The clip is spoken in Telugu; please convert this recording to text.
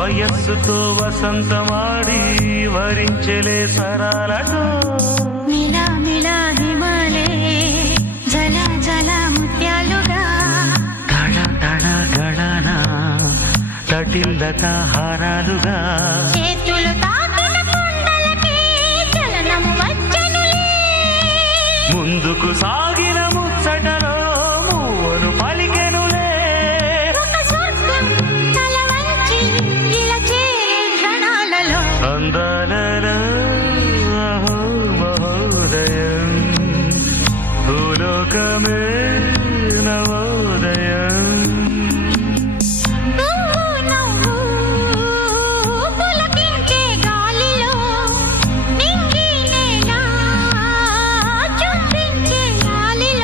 వయస్సుతో వసంతమాడి వరించెలే సరాలతో మిలా మిలా హిమాలే జల జల ముత్యాలుగా తడ తడ గడన తటిల్లత హారాలుగా చేతులు తాకిన కొండలకే చలనం వచ్చనులే ముందుకు సాగిన ముచ్చటలో మూవను పలికెనులే ఒక స్వర్గం తల వంచి ఇలా చేరే క్షణాలలో అందాలలో అహో మహోదయం భూలోకమే నవోదయం